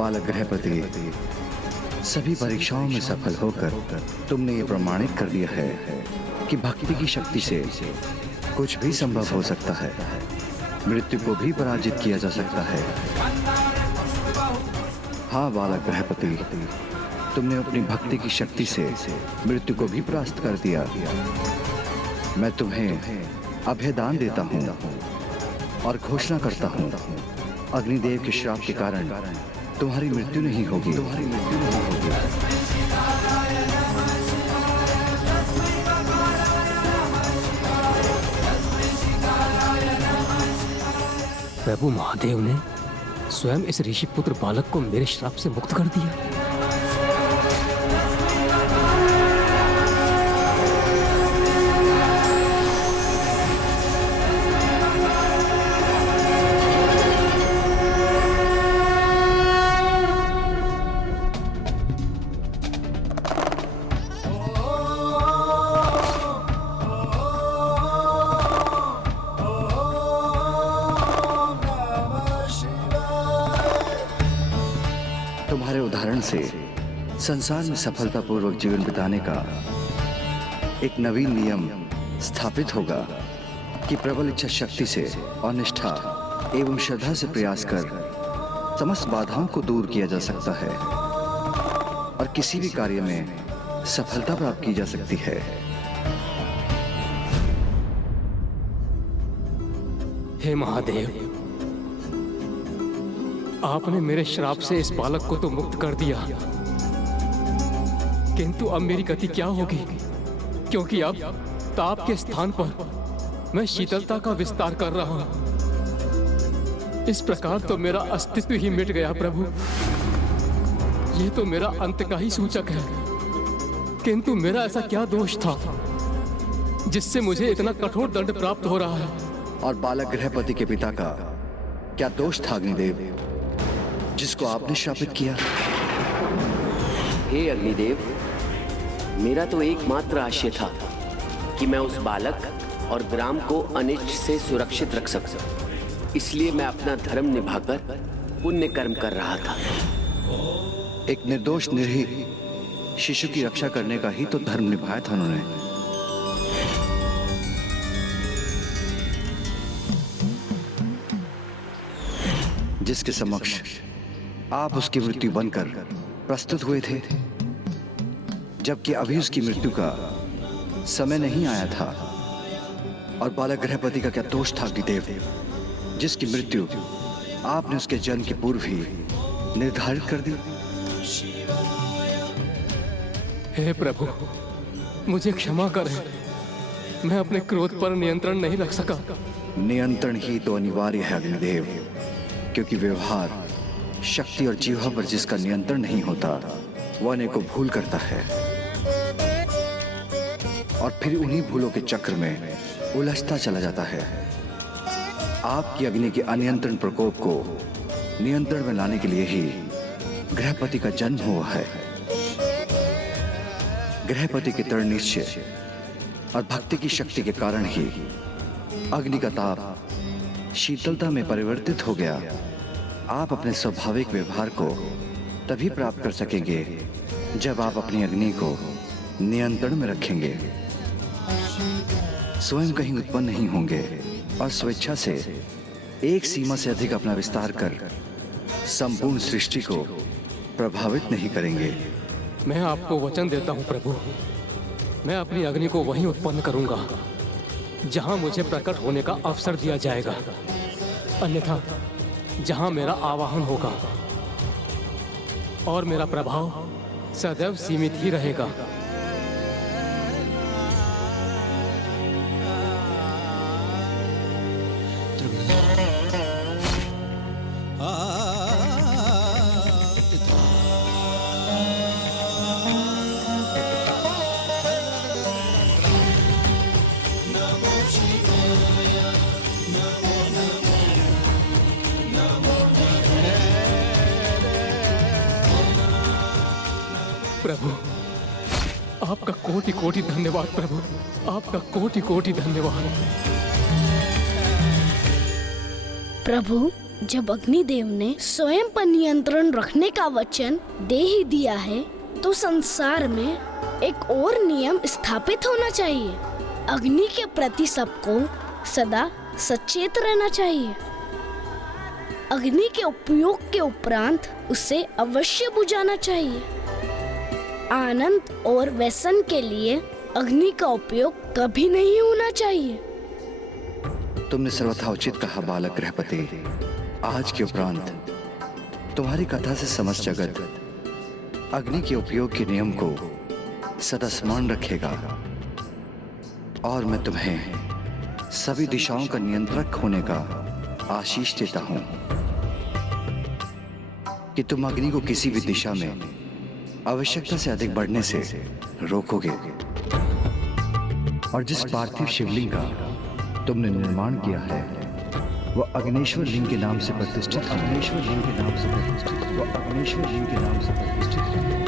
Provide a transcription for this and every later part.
बालक गृहपति, सभी परीक्षाओं में सफल होकर तुमने ये प्रमाणित कर दिया है कि भक्ति की शक्ति से कुछ भी संभव हो सकता है, मृत्यु को भी पराजित किया जा सकता है। हाँ बालक गृहपति, तुमने अपनी भक्ति की शक्ति से मृत्यु को भी परास्त कर दिया। मैं तुम्हें अभयदान देता हूँ और घोषणा करता हूँ, अग्निदेव के श्राप के कारण तुम्हारी मृत्यु नहीं होगी। प्रभु महादेव ने स्वयं इस ऋषि पुत्र बालक को मेरे श्राप से मुक्त कर दिया। तुम्हारे उदाहरण से संसार में सफलतापूर्वक जीवन बिताने का एक नवीन नियम स्थापित होगा कि प्रबल इच्छा शक्ति से और निष्ठा एवं श्रद्धा से प्रयास कर समस्त बाधाओं को दूर किया जा सकता है और किसी भी कार्य में सफलता प्राप्त की जा सकती है। हे महादेव, आपने मेरे श्राप से इस बालक को तो मुक्त कर दिया, किंतु अब मेरी गति क्या होगी? क्योंकि अब ताप के स्थान पर मैं शीतलता का विस्तार कर रहा हूं। इस प्रकार तो मेरा अस्तित्व ही मिट गया प्रभु। यह तो मेरा अंत का ही सूचक है, किंतु मेरा ऐसा क्या दोष था जिससे मुझे इतना कठोर दंड प्राप्त हो रहा है? और बालक गृहपति के पिता का क्या दोष था अग्निदेव, जिसको आपने शापित किया? हे अग्निदेव, मेरा तो एकमात्र आशय था कि मैं उस बालक और ग्राम को अनिष्ट से सुरक्षित रख सकूं। इसलिए मैं अपना धर्म निभाकर पुण्य कर्म कर रहा था। एक निर्दोष निर्भीक शिशु की रक्षा करने का ही तो धर्म निभाया था उन्होंने। जिसके समक्ष आप उसकी मृत्यु बनकर प्रस्तुत हुए थे, जबकि अभी उसकी मृत्यु का समय नहीं आया था। और बालक गृहपति का क्या दोष था अग्निदेव, जिसकी मृत्यु आपने उसके जन्म के पूर्व ही निर्धारित कर दी? हे प्रभु, मुझे क्षमा करें, मैं अपने क्रोध पर नियंत्रण नहीं रख सका। नियंत्रण ही तो अनिवार्य है अग्निदेव, क्योंकि व्यवहार, शक्ति और जीवा पर जिसका नियंत्रण नहीं होता वह अनेकों भूल करता है और फिर उन्हीं भूलों के चक्र में उलझता चला जाता है। आपकी अग्नि के अनियंत्रण प्रकोप को नियंत्रण में लाने के लिए ही गृहपति का जन्म हुआ है। गृहपति के दृढ़ निश्चय और भक्ति की शक्ति के कारण ही अग्नि का ताप शीतलता में परिवर्तित हो गया। आप अपने स्वाभाविक व्यवहार को तभी प्राप्त कर सकेंगे जब आप अपनी अग्नि को नियंत्रण में रखेंगे, स्वयं कहीं उत्पन्न नहीं होंगे और स्वेच्छा से एक सीमा से अधिक अपना विस्तार कर संपूर्ण सृष्टि को प्रभावित नहीं करेंगे। मैं आपको वचन देता हूं प्रभु, मैं अपनी अग्नि को वहीं उत्पन्न करूंगा जहां मुझे प्रकट होने का अवसर दिया जाएगा, अन्यथा जहां मेरा आवाहन होगा और मेरा प्रभाव सदैव सीमित ही रहेगा। प्रभु, आपका कोटि कोटि धन्यवाद प्रभु, आपका कोटि कोटि धन्यवाद। प्रभु, जब अग्निदेव ने स्वयं पर नियंत्रण रखने का वचन दे ही दिया है, तो संसार में एक और नियम स्थापित होना चाहिए। अग्नि के प्रति सबको सदा सचेत रहना चाहिए। अग्नि के उपयोग के उपरांत उसे अवश्य बुझाना चाहिए। आनंद और व्यसन के लिए अग्नि का उपयोग कभी नहीं होना चाहिए। तुमने सर्वथा उचित कहा बालक गृहपति। आज के उपरांत तुम्हारी कथा से समस्त जगत अग्नि के उपयोग के नियम को सदा स्मरण रखेगा और मैं तुम्हें सभी दिशाओं का नियंत्रक होने का आशीष देता हूं कि तुम अग्नि को किसी भी दिशा में आवश्यकता से अधिक बढ़ने से रोकोगे और जिस पार्थिव शिवलिंग का तुमने निर्माण किया है वह अग्नेश्वर लिंग के नाम से प्रतिष्ठित है। अग्नेश्वर लिंग के नाम से प्रतिष्ठित है। वह अग्नेश्वर लिंग के नाम से प्रतिष्ठित है।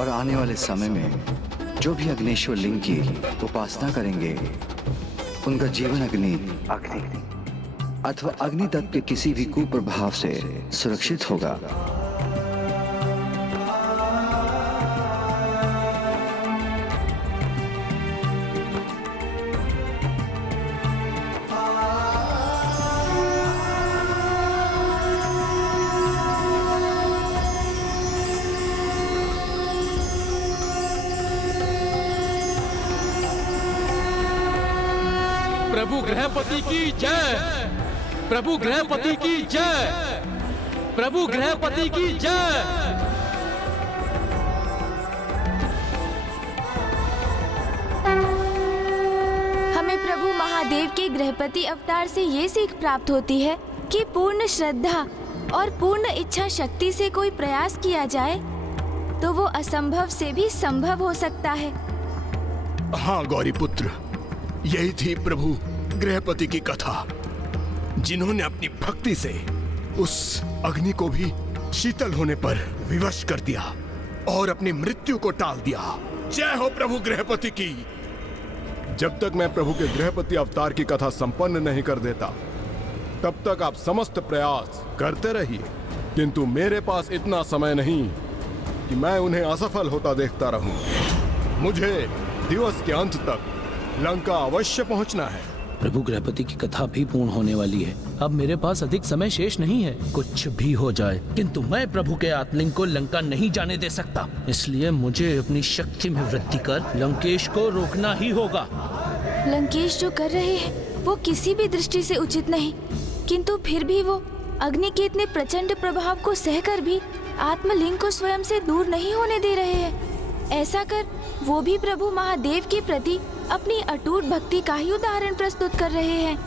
और आने वाले समय में जो भी अग्नेश्वर लिंग की उपासना करेंगे उनका जीवन अग्नि अथवा अग्नि तत्व के किसी भी कुप्रभाव से सुरक्षित होगा। प्रभु गृहपति की जय। प्रभु गृहपति की जय। प्रभु गृहपति की जय। हमें प्रभु महादेव के गृहपति अवतार से ये सीख प्राप्त होती है कि पूर्ण श्रद्धा और पूर्ण इच्छा शक्ति से कोई प्रयास किया जाए तो वो असंभव से भी संभव हो सकता है। हाँ गौरी पुत्र, यही थी प्रभु गृहपति की कथा, जिन्होंने अपनी भक्ति से उस अग्नि को भी शीतल होने पर विवश कर दिया और अपनी मृत्यु को टाल दिया। जय हो प्रभु गृहपति की। जब तक मैं प्रभु के गृहपति अवतार की कथा संपन्न नहीं कर देता तब तक आप समस्त प्रयास करते रहिए, किंतु मेरे पास इतना समय नहीं कि मैं उन्हें असफल होता देखता रहूं। मुझे दिवस के अंत तक लंका अवश्य पहुंचना है। प्रभु गृहपति की कथा भी पूर्ण होने वाली है। अब मेरे पास अधिक समय शेष नहीं है। कुछ भी हो जाए किंतु मैं प्रभु के आत्मलिंग को लंका नहीं जाने दे सकता। इसलिए मुझे अपनी शक्ति में वृद्धि कर लंकेश को रोकना ही होगा। लंकेश जो कर रहे हैं वो किसी भी दृष्टि से उचित नहीं, किंतु फिर भी वो अग्नि के इतने प्रचंड प्रभाव को सहकर भी आत्मलिंग को स्वयं से दूर नहीं होने दे रहे हैं। ऐसा कर वो भी प्रभु महादेव के प्रति अपनी अटूट भक्ति का ही उदाहरण प्रस्तुत कर रहे हैं।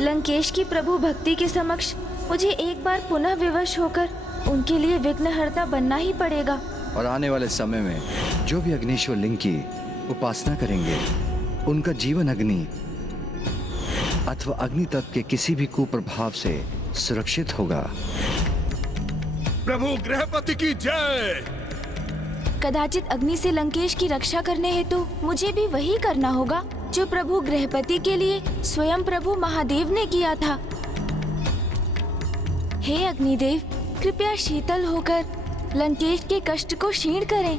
लंकेश की प्रभु भक्ति के समक्ष मुझे एक बार पुनः विवश होकर उनके लिए विघ्नहर्ता बनना ही पड़ेगा। और आने वाले समय में जो भी अग्नेश्वर लिंग की उपासना करेंगे उनका जीवन अग्नि अथवा अग्नि तत्व के किसी भी कुप्रभाव से सुरक्षित होगा। प्रभु गृहपति की जय। कदाचित अग्नि से लंकेश की रक्षा करने हेतु मुझे भी वही करना होगा जो प्रभु गृहपति के लिए स्वयं प्रभु महादेव ने किया था। हे अग्निदेव, कृपया शीतल होकर लंकेश के कष्ट को क्षीण करें।